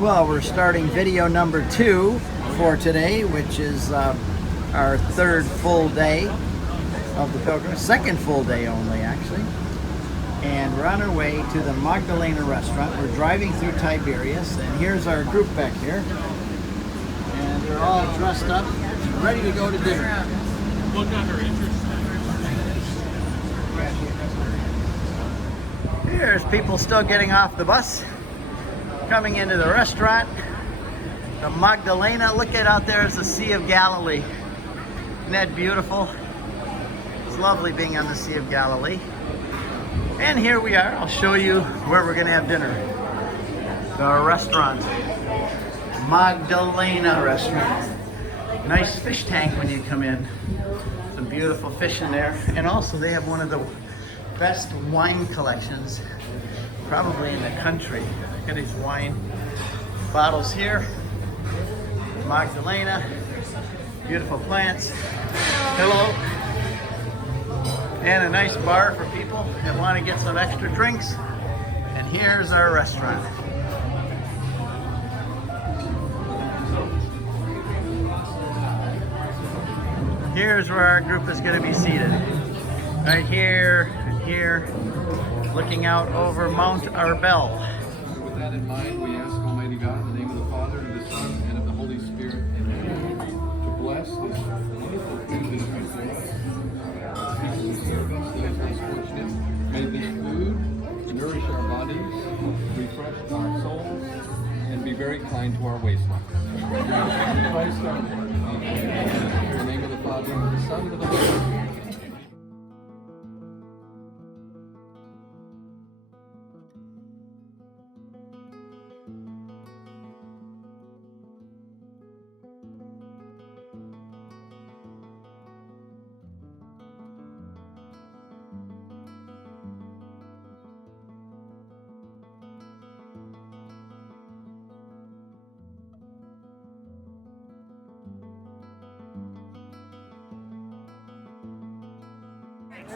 Well, we're starting video number 2 for today, which is our third full day of the pilgrimage, second full day only actually. And we're on our way to the Magdelena restaurant. We're driving through Tiberias, and here's our group back here. And they're all dressed up, ready to go to dinner. What got her interest? Here's people still getting off the bus, coming into the restaurant. The Magdelena, look at out there is the Sea of Galilee. Isn't that beautiful? It's lovely being on the Sea of Galilee. And here we are. I'll show you where we're gonna have dinner. The restaurant, Magdelena restaurant. Nice fish tank when you come in. Some beautiful fish in there. And also they have one of the best wine collections probably in the country. Look at these wine bottles here. Magdelena, beautiful plants. Hello. And a nice bar for people that want to get some extra drinks. And here's our restaurant. Here's where our group is going to be seated. Right here and here, looking out over Mount Arbel. With that in mind, we ask Almighty God in the name of the Father, and of the Son, and of the Holy Spirit, to bless this wonderful food that is before us. People who serve us, those less fortunate. May this food nourish our bodies, refresh our souls, and be very kind to our waistlines. Christ our Lord. Amen. In the name of the Father, and of the Son, and of the Holy Spirit.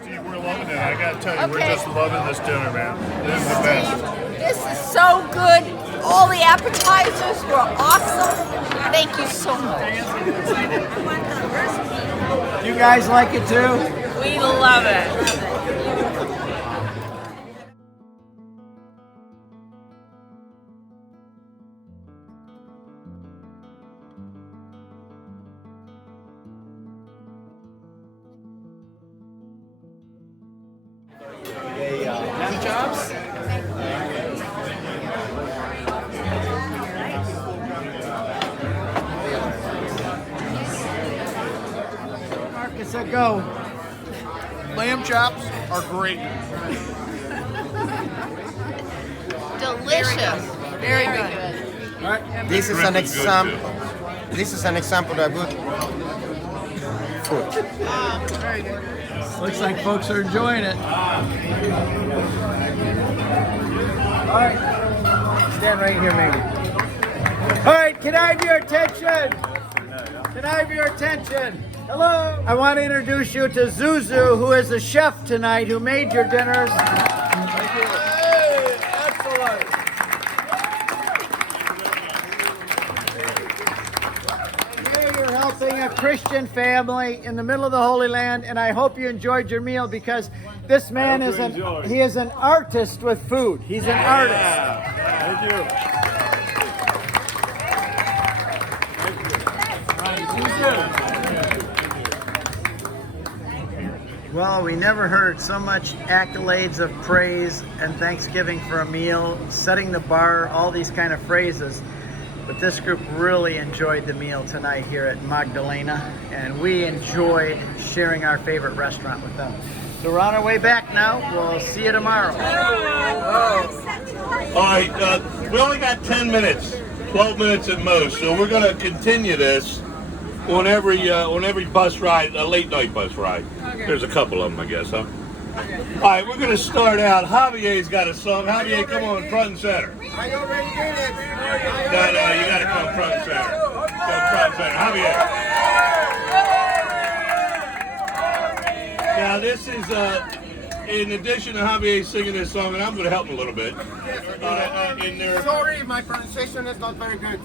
Steve, we're loving it. I gotta tell you, we're just loving this dinner, man. This is the best. This is so good. All the appetizers were awesome. Thank you so much. You guys like it too? We love it. Lamb chops? Marcus, go. Lamb chops are great. Delicious. Very good. This is an example. This is an example of good food. Very good. Looks like folks are enjoying it. All right, stand right here, maybe. All right, can I have your attention? Can I have your attention? Hello. I want to introduce you to Zuzu, who is the chef tonight, who made your dinners. Thank you. Hey, excellent. Here you're helping a Christian family in the middle of the Holy Land, and I hope you enjoyed your meal because this man is an artist with food. He's an artist. Thank you. Well, we never heard so much accolades of praise and thanksgiving for a meal, setting the bar, all these kind of phrases. But this group really enjoyed the meal tonight here at Magdelena, and we enjoyed sharing our favorite restaurant with them. So we're on our way back now. We'll see you tomorrow. All right, we only got 10 minutes, 12 minutes at most, so we're going to continue this on every bus ride, a late night bus ride. Okay. There's a couple of them, I guess, huh? All right, we're going to start out. Javier's got a song. Javier, come on, front and center. I already did it. No, you got to come front and center. Come front and center. Javier. Now, this is in addition to Javier singing this song, and I'm going to help him a little bit. In there, Sorry, my pronunciation is not very good.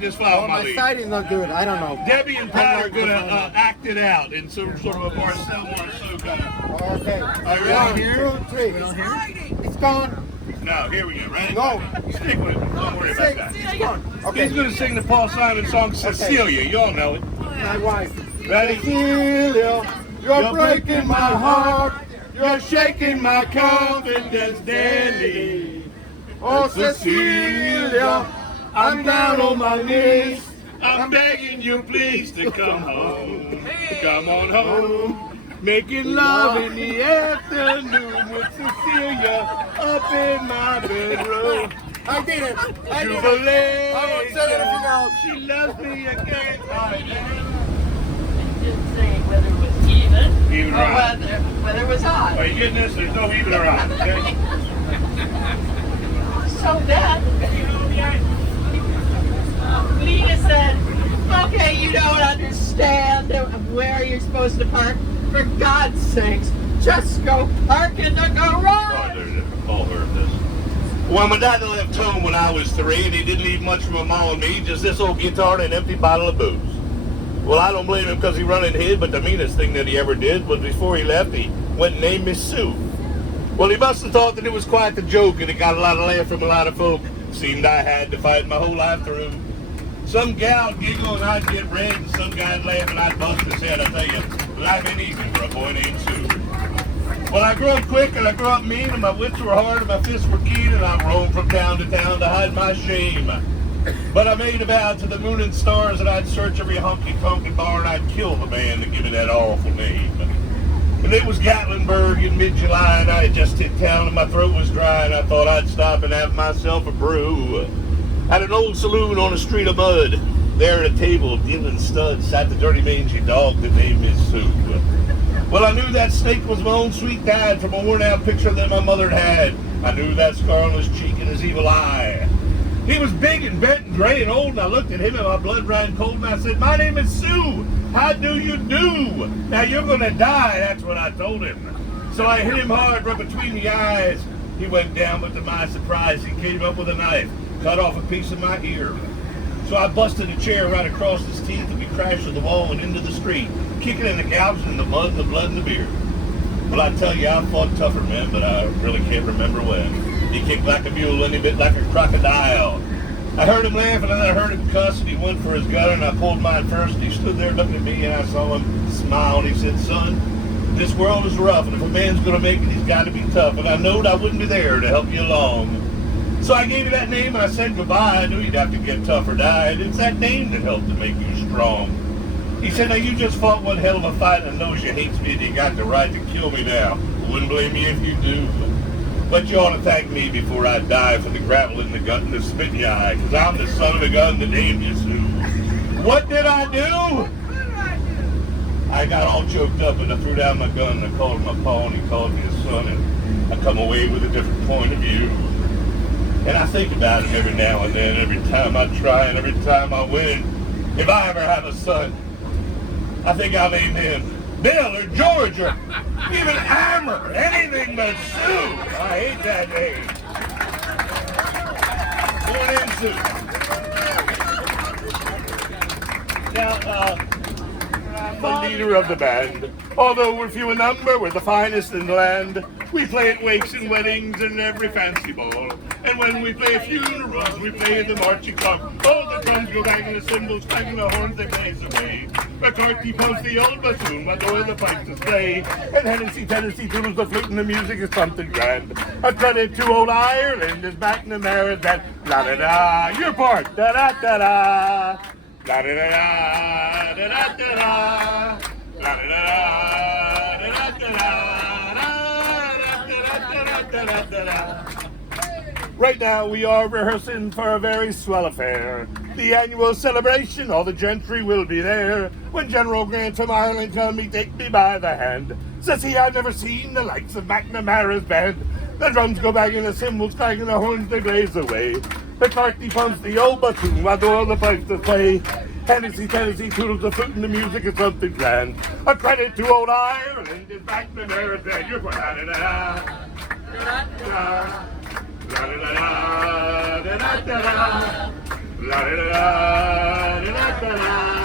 just follow my My lead. side is not good. I don't know. Debbie and Pat are going to act it out in some sort of a Marcel Marceau kind of. Okay. Are you ready here? 1, 2, 3. It's gone. No, here we go. Ready? No. Stick with it. Don't worry about that. It's gone. Okay. He's going to sing the Paul Simon song Cecilia. You all know it. My wife. Ready? Cecilia, you're breaking my heart. You're shaking my confidence daily. Oh, Cecilia, I'm down on my knees. I'm begging you please to come home. Come on home. Making love in the afternoon with Cecilia up in my bedroom. I did it. I did it. Jubilation. I won't say anything else. She loves me again. All right, Didn't say whether it was even, Even or right. whether it was odd. Are you getting this? There's no even or odd, okay? So then, Lena said, okay, you don't understand where you're supposed to park. For God's sakes, just go park in the Oh, garage. they're all heard this. Well, my dad left home when I was 3, and he didn't leave much for my mom and me, just this old guitar and an empty bottle of booze. Well, I don't blame him because he run and hid, but the meanest thing that he ever did was before he left, he went and named me Sue. Well, he must have thought that it was quite the joke, and it got a lot of laugh from a lot of folk. Seemed I had to fight my whole life through. Some gal would giggle and I'd get red, and some guy'd laugh and I'd bust his head. I tell you, life ain't easy for a boy named Sue. Well, I grew up quick and I grew up mean, and my wits were hard and my fists were keen, and I roamed from town to town to hide my shame. But I made a vow to the moon and stars that I'd search every honky-tonk and bar and I'd kill the man that gave me that awful name. And it was Gatlinburg in mid-July, and I had just hit town and my throat was dry, and I thought I'd stop and have myself a brew. At an old saloon on a street of mud, there at a table dealing studs sat the dirty mangy dog that named me Sue. Well, I knew that snake was my own sweet dad from a worn-out picture that my mother had. I knew that scar on his cheek and his evil eye. He was big and bent and gray and old, and I looked at him and my blood ran cold, and I said, my name is Sue. How do you do? Now you're gonna die, that's what I told him. So I hit him hard right between the eyes. He went down, but to my surprise, he came up with a knife, cut off a piece of my ear. So I busted a chair right across his teeth, and we crashed to the wall and into the street, kicking in the couch and the mud and the blood and the beer. Well, I tell you, I fought tougher men, but I really can't remember when. He kicked like a mule and he bit like a crocodile. I heard him laugh and then I heard him cuss, and he went for his gun, and I pulled mine first, and he stood there looking at me, and I saw him smile, and he said, son, this world is rough, and if a man's gonna make it, he's gotta be tough, and I knowed I wouldn't be there to help you along. So I gave you that name and I said goodbye. I knew you'd have to get tough or die, and it's that name that helped to make you strong. He said, now you just fought one hell of a fight, and knows you hates me, and you got the right to kill me now. Wouldn't blame you if you do. But you ought to thank me before I die for the gravel in the gut and the spit in your eye, because I'm the son of a gun that named you Sue. What did I do? I got all choked up and I threw down my gun and I called my pa and he called me his son, and I come away with a different point of view. And I think about it every now and then, every time I try and every time I win. If I ever have a son, I think I'll name him Bill or George or even Hammer, anything but Sue. I hate that name. Born in Sue. Now, I'm the leader of the band. Although we're few in number, we're the finest in the land. We play at wakes and weddings and every fancy ball. And when we play funerals, we play the marching song. Oh, the drums go banging, the cymbals clanging, the horns they blaze away. McCarthy pumps the old bassoon, my door the pipes display. And Hennessy, Tennessee fiddles the flute, and the music is something grand. A credit to old Ireland is McNamara's band. La da da, your part. Da da da da. La da da da, da da da da. La da da da, da da da da. Right now we are rehearsing for a very swell affair. The annual celebration, all the gentry will be there. When General Grant from Ireland come, he take me by the hand. Says he, I've never seen the likes of McNamara's band. The drums go banging, the cymbals clanging, the horns they blaze away. McCarthy pumps the old bassoon while all the pipes to play. Hennessy, Tennessee, toodles a foot, and the music is something grand. A credit to old Ireland is back in America. You're going da-da-da-da. Da-da-da-da. La-da-da-da. Da-da-da-da. La-da-da-da. Da-da-da-da.